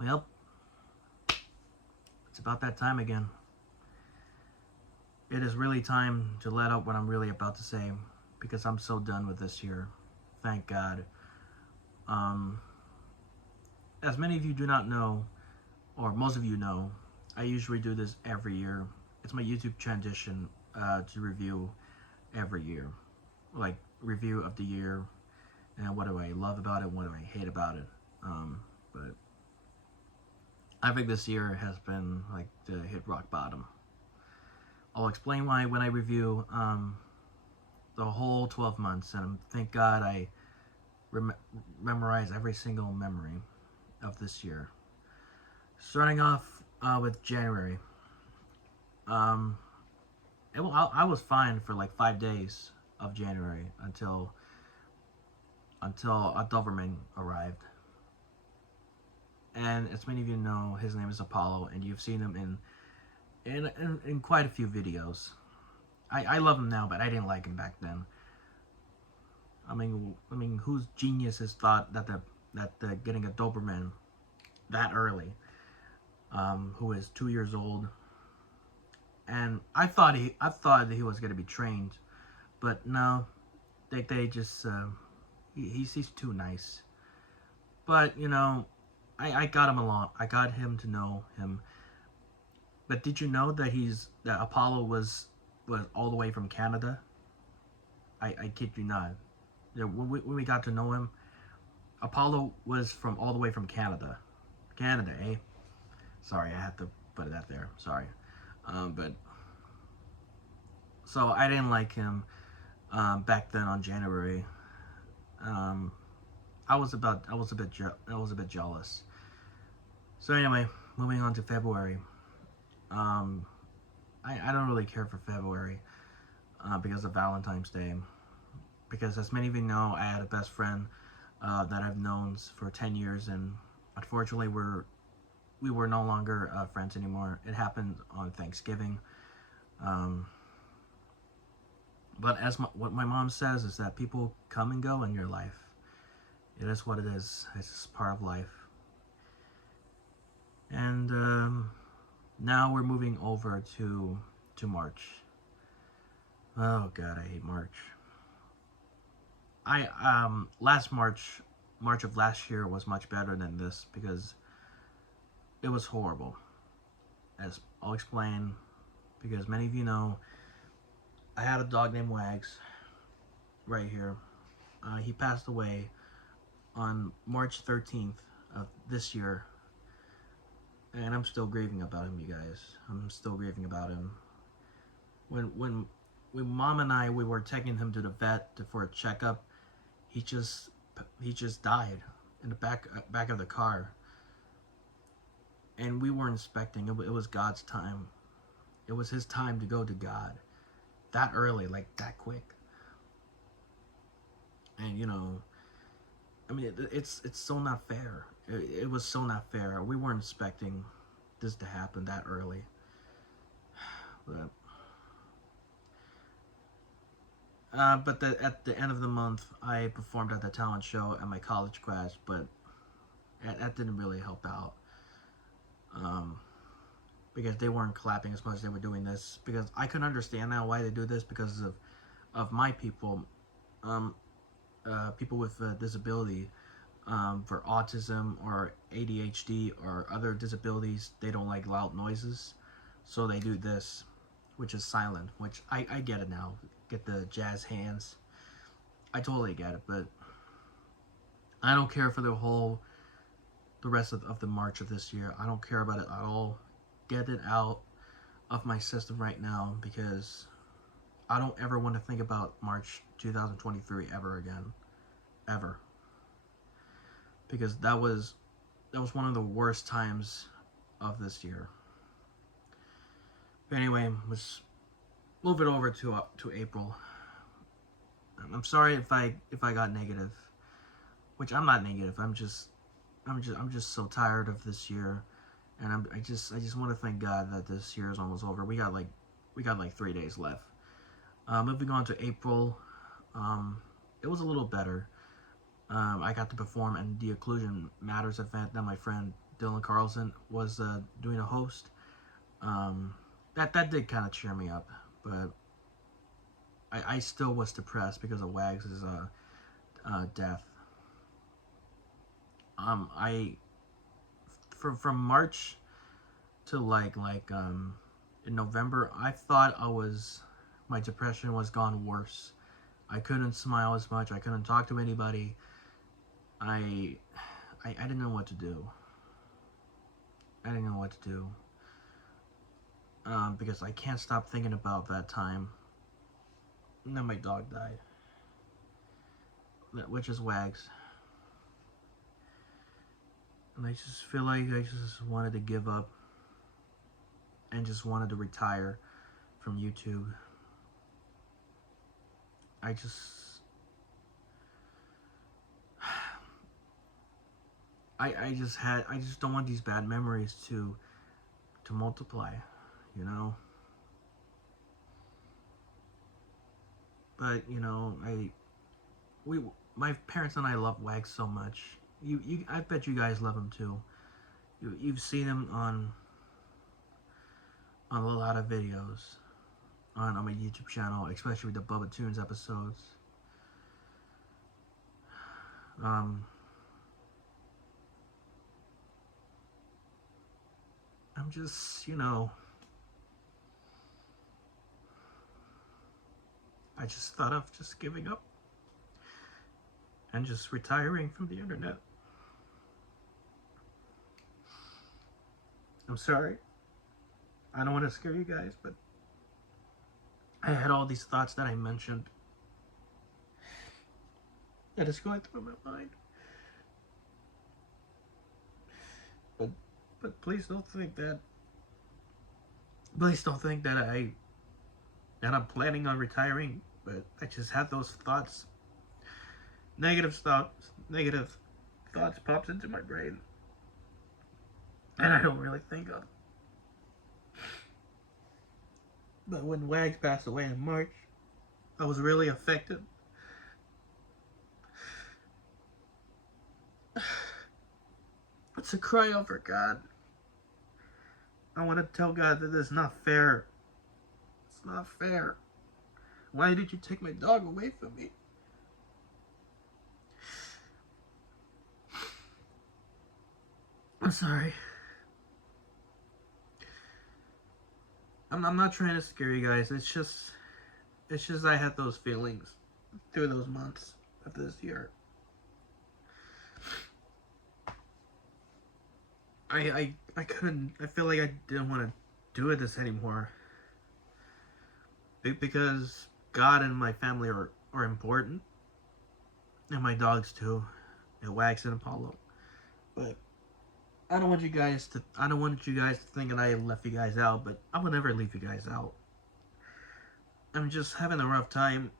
Well, it's about that time again. It is really time to let out what I'm really about to say because I'm so done with this year. Thank God. Um, as many of you do not know, or most of you know, I usually do this every year. It's my YouTube tradition to review every year. Like, review of the year, and what do I love about it, what do I hate about it. But I think this year has been like the hit rock bottom. I'll explain why when I review the whole 12 months, and thank God I memorize every single memory of this year. Starting off with January. Um, I was fine for like 5 days of January until a Doberman arrived. And as many of you know, his name is Apollo, and you've seen him in quite a few videos. I love him now, but I didn't like him back then. I mean, whose genius has thought that the getting a Doberman that early, who is 2 years old, and I thought he was gonna be trained, but no, they just he's too nice. But I got him along. I got him to know him. But did you know that Apollo was all the way from Canada? I kid you not. When we got to know him, Apollo was from all the way from Canada. Canada, eh? Sorry, I had to put it out there. Sorry, but so I didn't like him back then on January. Um, I was a bit jealous. So anyway, moving on to February. Um, I don't really care for February because of Valentine's Day. Because as many of you know, I had a best friend that I've known for 10 years, and unfortunately we were no longer friends anymore. It happened on Thanksgiving. Um, but what my mom says is that people come and go in your life. It is what it is. It's just part of life. And now we're moving over to March. Oh God, I hate March. Last March of last year was much better than this because it was horrible. As I'll explain, because many of you know, I had a dog named Wags right here. He passed away on March 13th of this year, and I'm still grieving about him, you guys. I'm still grieving about him. When Mom and we were taking him to the vet for a checkup, he just died in the back of the car, and we were inspecting. It was God's time. It was his time to go to God, that early, like that quick. And I mean, it's so not fair. It was so not fair. We weren't expecting this to happen that early. But at the end of the month, I performed at the talent show at my college class, but that didn't really help out. Because they weren't clapping as much as they were doing this. Because I couldn't understand now why they do this because of my people. People with disability, for autism or ADHD or other disabilities, they don't like loud noises, so they do this, which is silent. Which I get it now. Get the jazz hands. I totally get it, but I don't care for the rest of the March of this year. I don't care about it at all. Get it out of my system right now because I don't ever want to think about March 2023 ever again. Ever. Because that was one of the worst times of this year. But anyway, let's move it over to April. I'm sorry if I got negative, which I'm not negative. I'm just so tired of this year, and I just want to thank God that this year is almost over. We got like 3 days left. Moving on to April, it was a little better. I got to perform in the Occlusion Matters event that my friend Dylan Carlson was doing a host. That did kind of cheer me up, but I still was depressed because of Wags' death. I from March to in November, I thought my depression was gone worse. I couldn't smile as much. I couldn't talk to anybody. I didn't know what to do. I didn't know what to do. Because I can't stop thinking about that time. And then my dog died. Which is Wags. And I just feel like I just wanted to give up. And just wanted to retire from YouTube. I just don't want these bad memories to multiply, you know. But my parents and I love Wags so much. I bet you guys love him too. You've seen him on a lot of videos on my YouTube channel, especially the Bubba Tunes episodes. I'm just, I just thought of just giving up and just retiring from the internet. I'm sorry. I don't want to scare you guys, but I had all these thoughts that I mentioned that is going through my mind. But please don't think that I'm planning on retiring, but I just had those thoughts. Negative thoughts pops into my brain. And I don't really think of. But when Wags passed away in March, I was really affected. It's a cry out for God. I want to tell God that it's not fair. It's not fair. Why did you take my dog away from me? I'm sorry. I'm not trying to scare you guys. It's just I had those feelings through those months of this year. I couldn't. I feel like I didn't want to do this anymore. Because God and my family are important, and my dogs too, and Wags and Apollo. But I don't want you guys to think that I left you guys out, but I will never leave you guys out. I'm just having a rough time.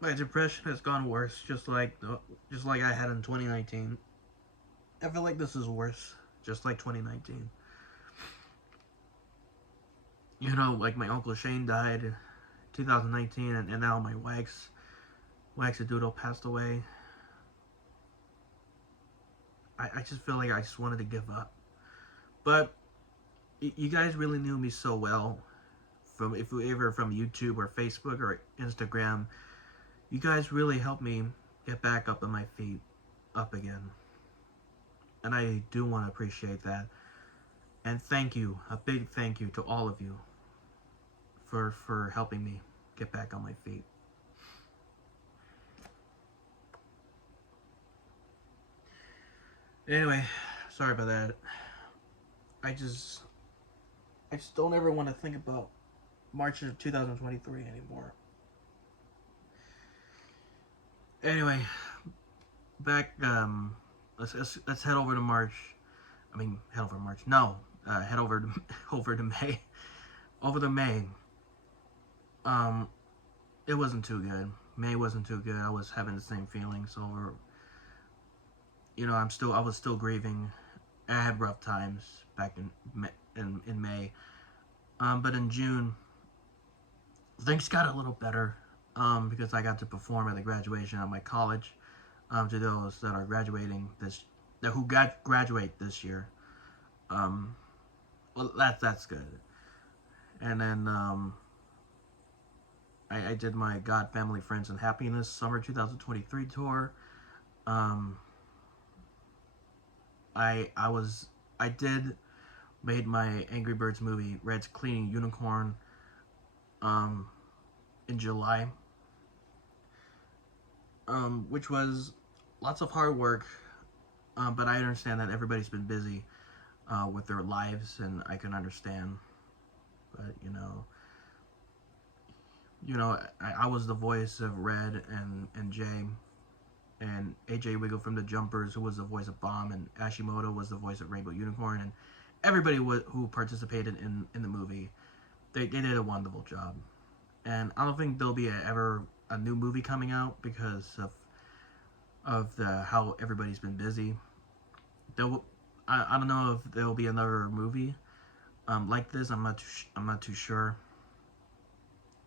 My depression has gone worse, just like I had in 2019. I feel like this is worse, just like 2019. Like my Uncle Shane died in 2019, and now my Wags-a-doodle passed away. I just feel like I just wanted to give up. But you guys really knew me so well, from YouTube or Facebook or Instagram. You guys really helped me get back up on my feet, up again. And I do want to appreciate that. And thank you, a big thank you to all of you for helping me get back on my feet. Anyway, sorry about that. I just don't ever want to think about March of 2023 anymore. Anyway, back, let's head over to March. Head over to March. No, head over to May. Over to May. It wasn't too good. May wasn't too good. I was having the same feelings over. I was still grieving. I had rough times back in May. But in June, things got a little better. Because I got to perform at the graduation of my college. To those that are graduating that who graduate this year. Um, well, that's good. And then I did my God, Family, Friends, and Happiness Summer 2023 tour. Um, I was I did made my Angry Birds movie Red's Cleaning Unicorn um, in July, which was lots of hard work. But I understand that everybody's been busy with their lives, and I can understand. But I was the voice of Red and Jay, and AJ Wiggle from the Jumpers, who was the voice of Bomb, and Ashimoto was the voice of Rainbow Unicorn, and everybody who participated in the movie, they did a wonderful job. And I don't think there'll be ever a new movie coming out because of the how everybody's been busy. I don't know if there'll be another movie like this. I'm not too sure.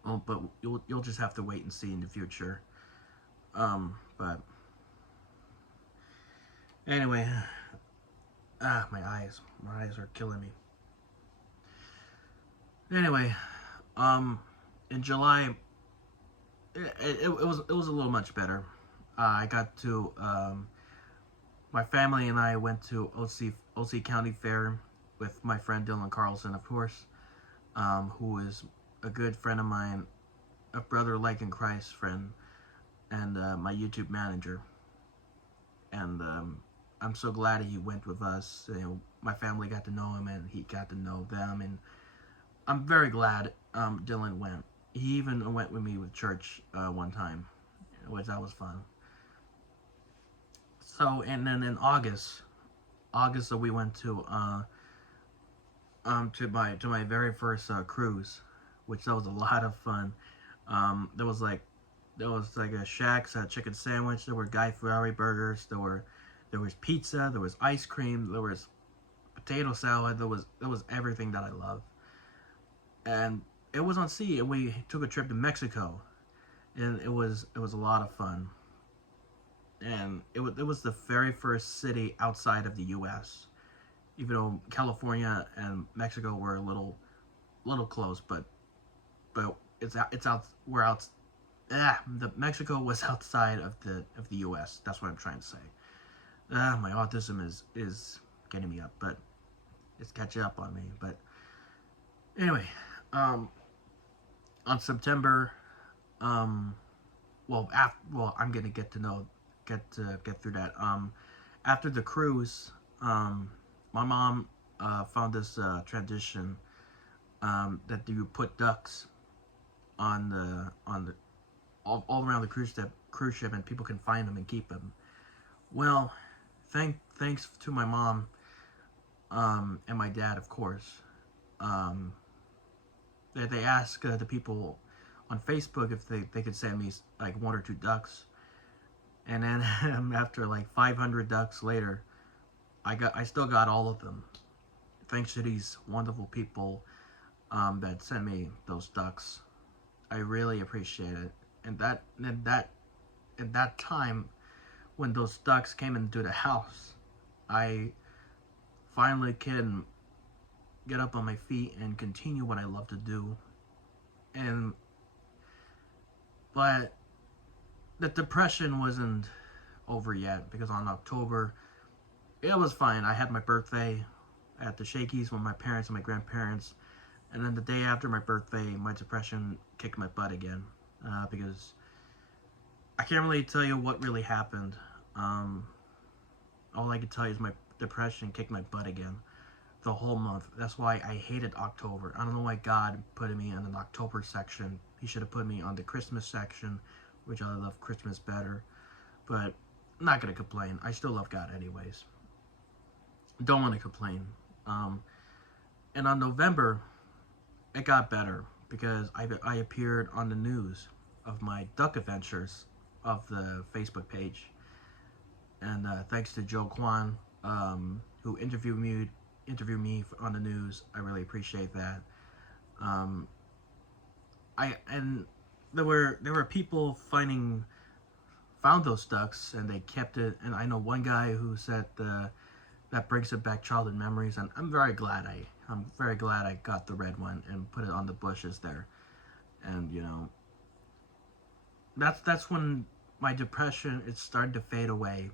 Well, but you'll just have to wait and see in the future. But anyway, my eyes are killing me. Anyway, in July, it was a little much better. I got to my family and I went to OC County Fair with my friend Dylan Carlson, of course, who is a good friend of mine, a brother like in Christ friend, and my YouTube manager. And I'm so glad he went with us. My family got to know him, and he got to know them, and I'm very glad Dylan went. He even went with me with church one time, which that was fun. So, and then in August, so we went to my very first cruise, which that was a lot of fun. There was like a Shaq's chicken sandwich. There were Guy Fieri burgers. There was pizza. There was ice cream. There was potato salad. There was everything that I love. And it was on sea, and we took a trip to Mexico, and it was a lot of fun. And it was the very first city outside of the U.S. Even though California and Mexico were a little close, but it's out. We're out. The Mexico was outside of the U.S. That's what I'm trying to say. My autism is getting me up, but it's catching up on me. But anyway, on September, I'm gonna get through that. After the cruise, my mom found this tradition that you put ducks on the all around the cruise ship, and people can find them and keep them. Well, thanks to my mom and my dad, of course. They asked the people on Facebook if they could send me like one or two ducks, and then after like 500 ducks later, I still got all of them, thanks to these wonderful people that sent me those ducks. I really appreciate it. And that time when those ducks came into the house, I finally can get up on my feet and continue what I love to do. But the depression wasn't over yet, because on October, it was fine. I had my birthday at the Shakey's with my parents and my grandparents, and then the day after my birthday, my depression kicked my butt again, because I can't really tell you what really happened. All I can tell you is my depression kicked my butt again the whole month. That's why I hated October. I don't know why God put me in an October section. He should have put me on the Christmas section, which I love Christmas better. But I'm not going to complain. I still love God anyways. Don't want to complain. And on November, it got better because I appeared on the news of my duck adventures of the Facebook page. And thanks to Joe Kwan, who interviewed me on the news. I really appreciate that. And there were people finding found those ducks and they kept it. And I know one guy who said that brings it back childhood memories, and I'm very glad I got the red one and put it on the bushes there. And that's when my depression is starting to fade away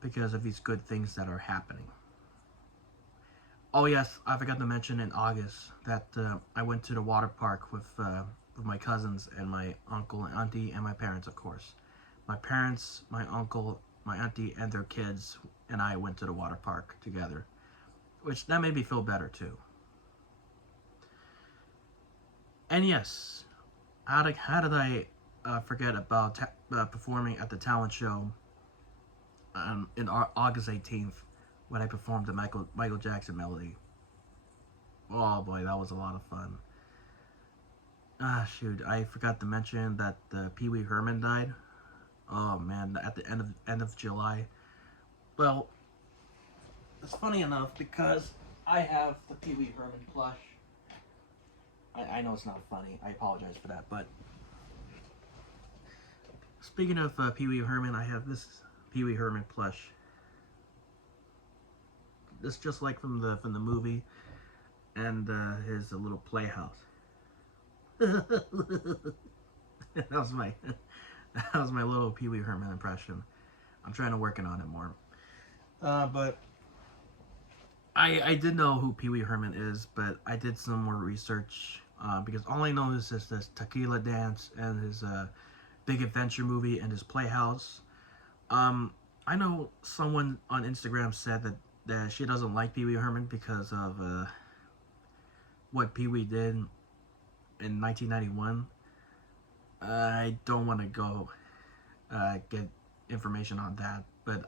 because of these good things that are happening. Oh yes, I forgot to mention in August that I went to the water park with my cousins and my uncle and auntie and my parents, of course. My parents, my uncle, my auntie, and their kids and I went to the water park together, which that made me feel better too. And yes, how did I forget about performing at the talent show in August 18th when I performed the Michael Jackson melody? Oh boy, that was a lot of fun. Ah, shoot, I forgot to mention that Pee Wee Herman died. Oh man, at the end of July. Well, it's funny enough because I have the Pee Wee Herman plush. I know it's not funny. I apologize for that. But speaking of Pee Wee Herman, I have this Pee Wee Herman plush. This just like from the movie, and his little playhouse. that was my that was my little Pee Wee Herman impression. I'm trying to working on it more. But I did know who Pee Wee Herman is, but I did some more research because all I know is this Tequila Dance and his Big Adventure movie and his Playhouse. I know someone on Instagram said that she doesn't like Pee Wee Herman because of what Pee Wee did in 1991. I don't want to go get information on that, but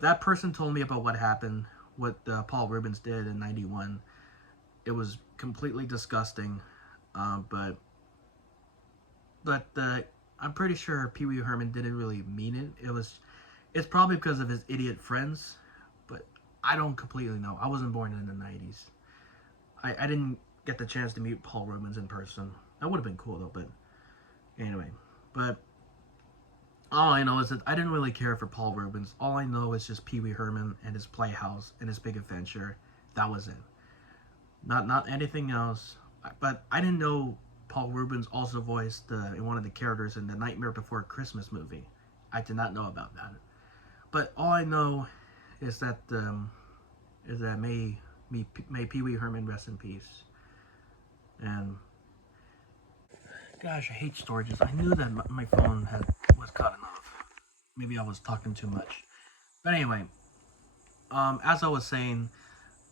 that person told me about what happened, what Paul Reubens did in '91. It was completely disgusting, but I'm pretty sure Pee Wee Herman didn't really mean it. It's probably because of his idiot friends, but I don't completely know. I wasn't born in the '90s. I didn't get the chance to meet Paul Reubens in person. That would have been cool though, but anyway. But all I know is that I didn't really care for Paul Reubens. All I know is just Pee Wee Herman and his Playhouse and his Big Adventure. That was it. Not anything else. But I didn't know Paul Reubens also voiced one of the characters in the Nightmare Before Christmas movie. I did not know about that. But all I know is that may Pee Wee Herman rest in peace. And gosh, I hate storages. I knew that my phone was cutting off. Maybe I was talking too much. But anyway, as I was saying,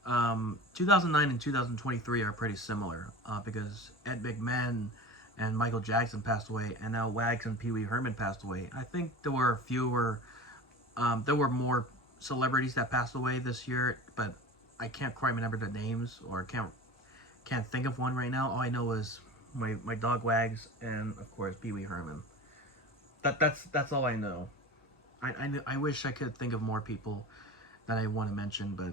2009 and 2023 are pretty similar because Ed McMahon and Michael Jackson passed away, and now Wags and Pee Wee Herman passed away. I think there were more celebrities that passed away this year, but I can't quite remember the names or can't think of one right now. All I know is my dog Wags and of course Pee Wee Herman. That's all I know. I wish I could think of more people that I want to mention, but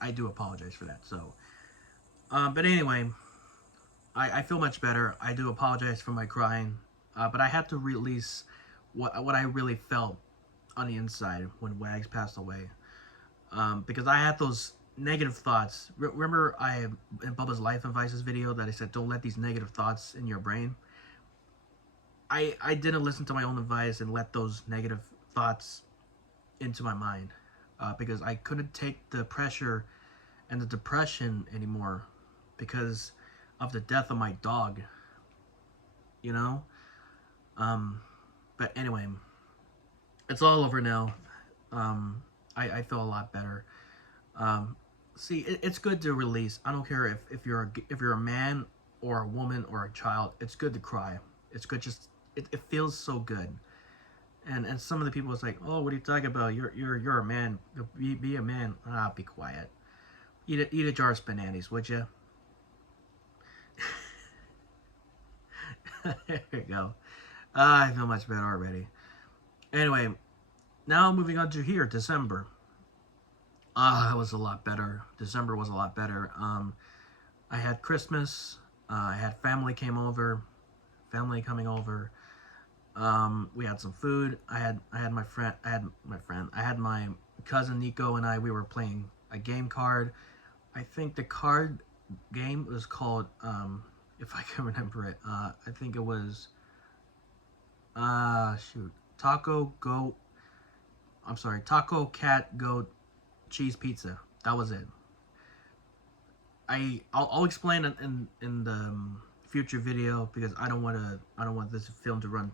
I do apologize for that. So, but anyway, I feel much better. I do apologize for my crying, but I had to release what I really felt on the inside when Wags passed away, because I had those negative thoughts. Remember, in Bubba's Life and Vices video that I said, don't let these negative thoughts in your brain. I didn't listen to my own advice and let those negative thoughts into my mind because I couldn't take the pressure and the depression anymore because of the death of my dog. You know? But anyway, it's all over now. I feel a lot better. See, it's good to release. I don't care if you're a man or a woman or a child. It's good to cry. It's good. It feels so good. And some of the people was like, oh, what are you talking about? You're a man. Be a man. Ah, be quiet. Eat a jar of bananas, would you? There you go. I feel much better already. Anyway, now moving on to here, December. It was a lot better. December was a lot better. I had Christmas. I had family coming over. We had some food. I had my friend. I had my cousin Nico and we were playing a game card. I think the card game was called, if I can remember it, I think it was, Taco Goat. I'm sorry, Taco Cat Goat Cheese Pizza. That was it. I'll explain in the future video because I don't want this film to run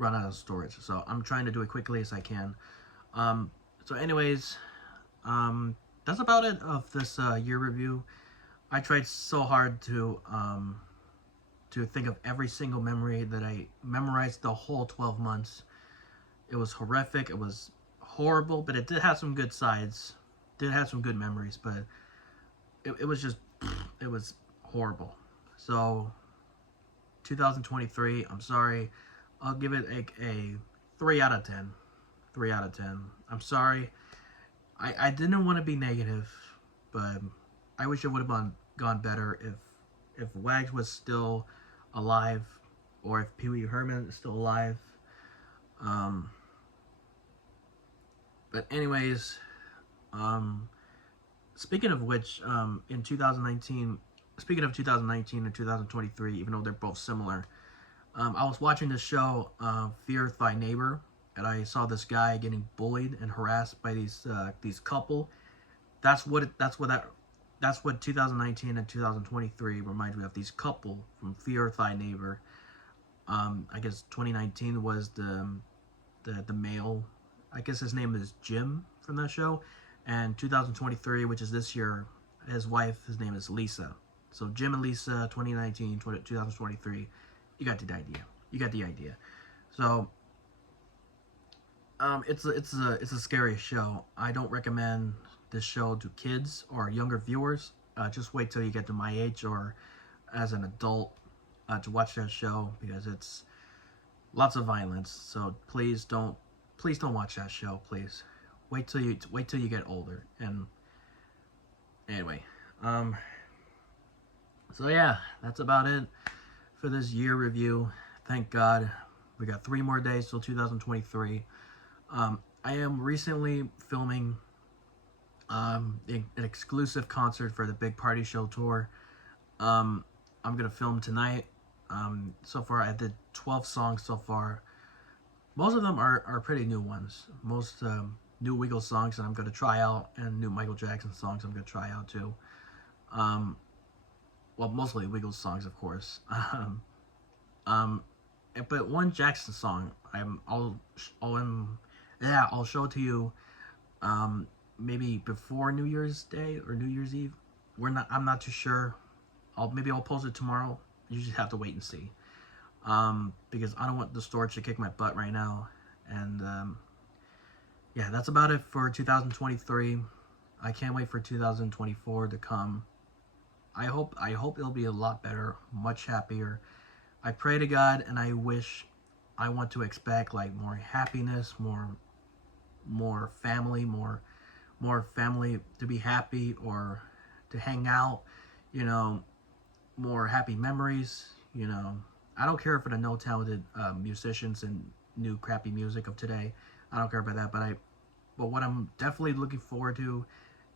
out of storage. So I'm trying to do it quickly as I can. So anyways, that's about it of this year review. I tried so hard to think of every single memory that I memorized the whole 12 months. It was horrific. It was horrible, but it did have some good sides. Did have some good memories, but it was just, it was horrible. So 2023, I'm sorry. I'll give it a 3 out of 10. 3 out of 10. I'm sorry. I didn't want to be negative, but I wish it would have gone better if Wags was still alive, or if Pee Wee Herman is still alive. But anyways, speaking of which, in 2019, speaking of 2019 and 2023, even though they're both similar, I was watching this show, Fear Thy Neighbor, and I saw this guy getting bullied and harassed by these couple. That's what 2019 and 2023 reminds me of. These couple from Fear Thy Neighbor. I guess 2019 was the male. I guess his name is Jim from that show, and 2023, which is this year, his wife, his name is Lisa. So Jim and Lisa, 2019, 2023. You got the idea. You got the idea. So it's a scary show. I don't recommend this show to kids or younger viewers. Just wait till you get to my age or as an adult to watch that show, because it's lots of violence. So please don't watch that show. Please wait till you get older. And anyway, so yeah, that's about it for this year review. Thank God we got 3 more days till 2023. I am recently filming an exclusive concert for the Big Party Show tour. I'm gonna film tonight. So far I did 12 songs so far. Most of them are pretty new ones. Most new Wiggles songs that I'm gonna try out, and new Michael Jackson songs I'm gonna try out too. Well, mostly Wiggles songs, of course. But one Jackson song, I'll show it to you. Maybe before New Year's Day or New Year's Eve. I'm not too sure. Maybe I'll post it tomorrow. You just have to wait and see. Because I don't want the storage to kick my butt right now. And yeah, that's about it for 2023. I can't wait for 2024 to come. I hope it'll be a lot better, much happier. I pray to God, and I want to expect like more happiness, more family, more family to be happy or to hang out, more happy memories, I don't care for the no talented musicians and new crappy music of today. I don't care about that, but what I'm definitely looking forward to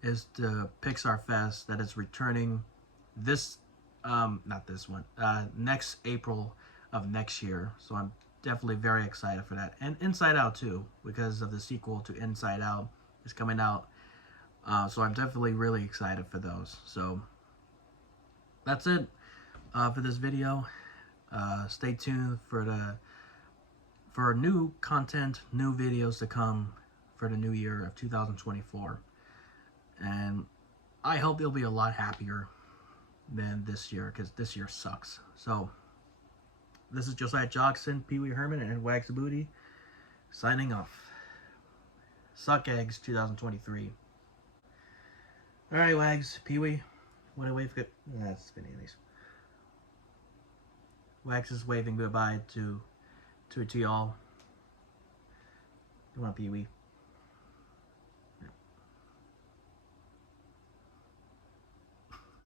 is the Pixar Fest that is returning next April of next year. So I'm definitely very excited for that. And Inside Out too, because of the sequel to Inside Out is coming out. So I'm definitely really excited for those. So that's it for this video. Stay tuned for new content, new videos to come for the new year of 2024. And I hope you'll be a lot happier than this year, because this year sucks. So this is Josiah Jockson, Pee Wee Herman, and Wags the Booty signing off. Suck eggs 2023. Alright, Wags, Pee Wee. What a wave. That's anyways. Wags is waving goodbye to y'all. Come on, Pee Wee.